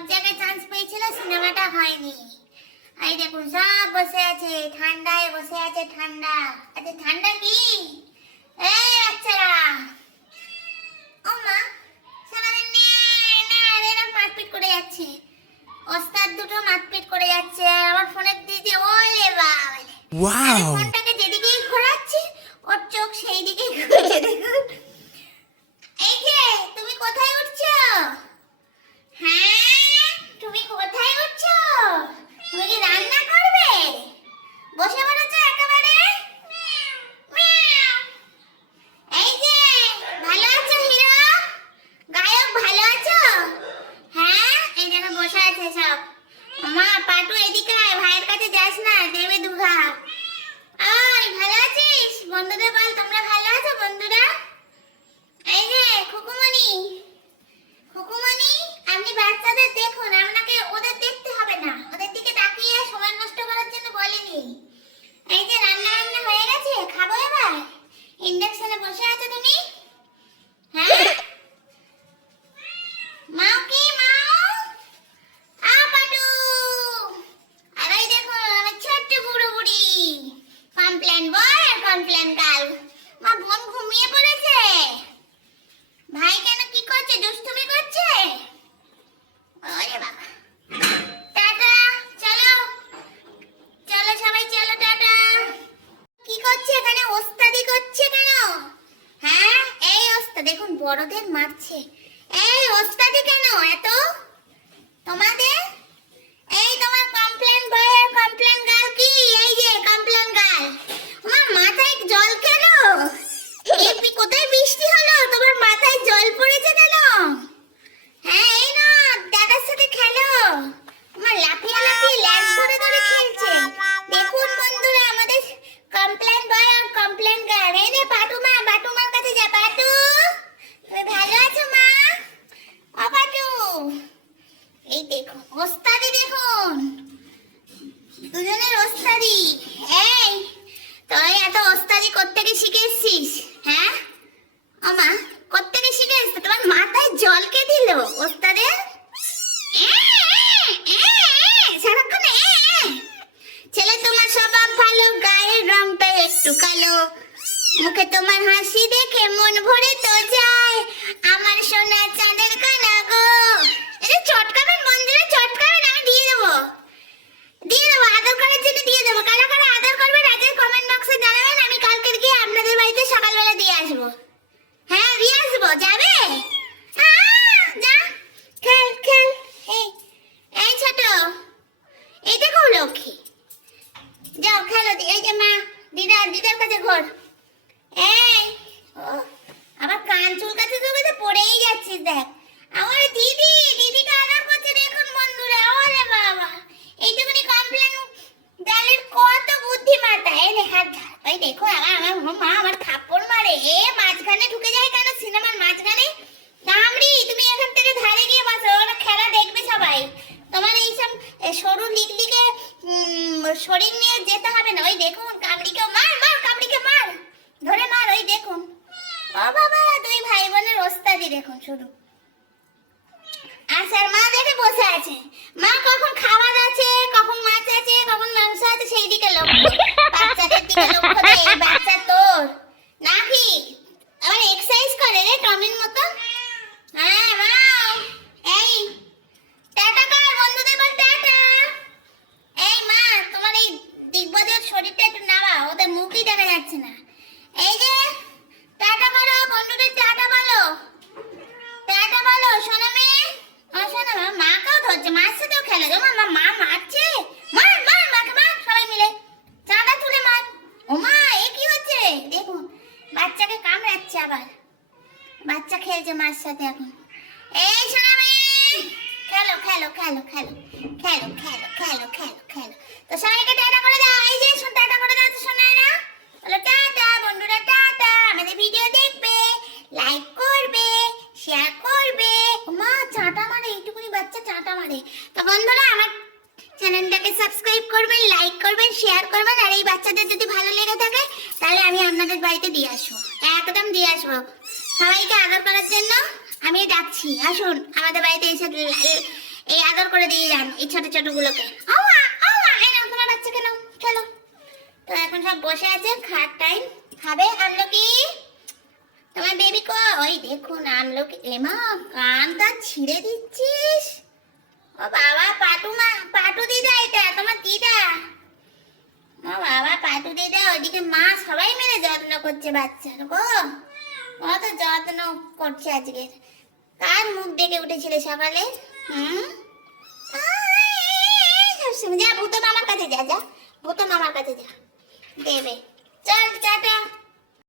সব জায়গায় চান্স পেয়েছিল সিনেমাটা হয়নি। এই দেখুন সব বসে আছে ঠান্ডায় বসে আছে ঠান্ডা। আচ্ছা ঠান্ডা কি? এই বাচ্চারা। ও মা করে যাচ্ছে। ওস্তাদ দুটো মারপিট করে যাচ্ছে আর আমার ফোনের দিদি ওলে বাবা ওয়াও বড়দের মারছে। এই ওস্তাদি কেন? এত? তোমাদের এই তোমার কমপ্লেন বয় আর কমপ্লেন গাল কি এই যে কমপ্লেন গাল তোমার মাথায় জল কেন এই বি- কোথায় বৃষ্টি হলো তোমার মাথায় জল পড়েছে কেন হ্যাঁ এই না দাদার সাথে খেলো তোমার লাফিয়ে লাফিয়ে ল্যাস ধরে ধরে খেলছে দেখুন বন্ধুরা আমাদের কমপ্লেন বয় আর কমপ্লেন গাল এই রে পাটুমা বাটুমার কাছে যা পাটু তুমি ভালো আছো মা ও পাটু এই দেখুন ওস্তাদি দেখুন দুজনের ওস্তাদি এই তুই এত ওস্তাদি হ্যাঁ? আমা তোমার মাথায় জল কে দিল ওস্তাদের। ছেলে তোমার স্বভাব ভালো, গায়ের রংটা একটু কালো। মুখে তোমার হাসি দেখে মন ভরে তো যায় আমার সোনা চাঁদের কানা গো এটা চটকাবেন মন্দিরে চটকাবেন আমি দিয়ে দেবো দিয়ে দেবো আদর করার জন্য দিয়ে দেবো কারা কারা আদর করবে রাতের কমেন্ট বক্সে জানাবেন আমি কালকে গিয়ে আপনাদের বাড়িতে সকালবেলা দিয়ে আসব হ্যাঁ দিয়ে আসব যাবে আহ, যা খেল খেল এই এই ছোট এই দেখো লক্ষ্মী যাও মা দিদা, দিদার কাছে ঘর। এই আবার কান চুলকাতে চুলকাতে পড়েই যাচ্ছিস দেখ। আমার দিদি, দিদিটা আদর করছে, দেখুন বন্ধুরা, ওরে বাবা এইটুকুনি কমপ্লেন ডালের কত বুদ্ধি মাথায় এই নে হাত ধর। ওই দেখো আমার আমার মা আমার থাপ্পড় মারে এ মাঝখানে ঢুকে যায় কেন সিনেমার মাঝখানে কামড়ি তুমি এখান থেকে ধারে গিয়ে বসো ওরা খেলা দেখবে সবাই তোমার এইসব এ, সরু লিকলিকে উম, শরীর নিয়ে যেতে হবে না। ওই দেখুন, কামড়িকে মার মার, কামড়িকে মার। ধরে মার, ওই দেখুন। ও বাবা, দুই ভাই বোনের ওস্তাদি দেখুন শুধু। আর মা দেখে বসে আছে। মা কখন খাবার আছে, কখন মাছ আছে, কখন মাংস আছে, সেই দিকে লক্ষ্য। বাচ্চাদের দিকে লক্ষ্য দেয় বাচ্চা তোর নাকি আবার এক্সারসাইজ করে রে টমির মতো হ্যাঁ মা এই টাটা কর বন্ধুদের বল টাটা এই মা তোমার এই দিগ্বজের শরীরটা একটু নামা ওদের মুখই দেখা যাচ্ছে না এই যে টাটা করো বন্ধুদের টাটা বলো টাটা বলো শোনো মেয়ে ও শোনো মা মাকেও ধরছে মার সাথেও খেলে গো মা মা মারছে মার মার মাকে মার সবাই মিলে চাঁদা তুলে মার ও মা এ কি হচ্ছে দেখুন বাচ্চাকে কামড়াচ্ছে আবার বাচ্চা খেলছে মার সাথে এখন। এই শোনো মেয়ে খেলো খেলো খেলো খেলো খেলো খেলো খেলো খেলো খেলো। তো সবাইকে টাটা করে দাও। এই যে শোন, টাটা করে দাও তো শোনায় না বলো টাটা, বন্ধুরা, টাটা। আমাদের ভিডিও দেখবে, লাইক করবে, শেয়ার করবে। মা, চাটা মারে, এইটুকুনি বাচ্চা চাটা মারে। তো বন্ধুরা, আমার চ্যানেলটাকে সাবস্ক্রাইব করবেন, লাইক করবেন, শেয়ার করবেন, আর এই বাচ্চাদের যদি ভালো লেগে থাকে, তাহলে আমি আপনাদের বাড়িতে দিয়ে আসব। একদম দিয়ে আসব। সবাইকে আদর করার জন্য আমি ডাকছি। আসুন, আমাদের বাড়িতে এসে এই আদর করে দিয়ে যান এই ছোট ছোট গুলোকে। তো এখন সব বসে আছে টাইম খাবে আমলকি? তোমার বেবি কো ওই দেখুন আমলকি। এমা কানটা ছিঁড়ে দিচ্ছিস। ও বাবা পাটু মা পাটু এটা তোমার দিদা ও বাবা পাটু দিদা ওইদিকে মা সবাই মিলে যত্ন করছে বাচ্চার গো। কত যত্ন করছে আজকে। কার মুখ ডেকে উঠেছিলে সকালে? হুম? যা, ভূত মামার কাছে যা যা। ভূত মামার কাছে যা। দেবে। চল, টাটা।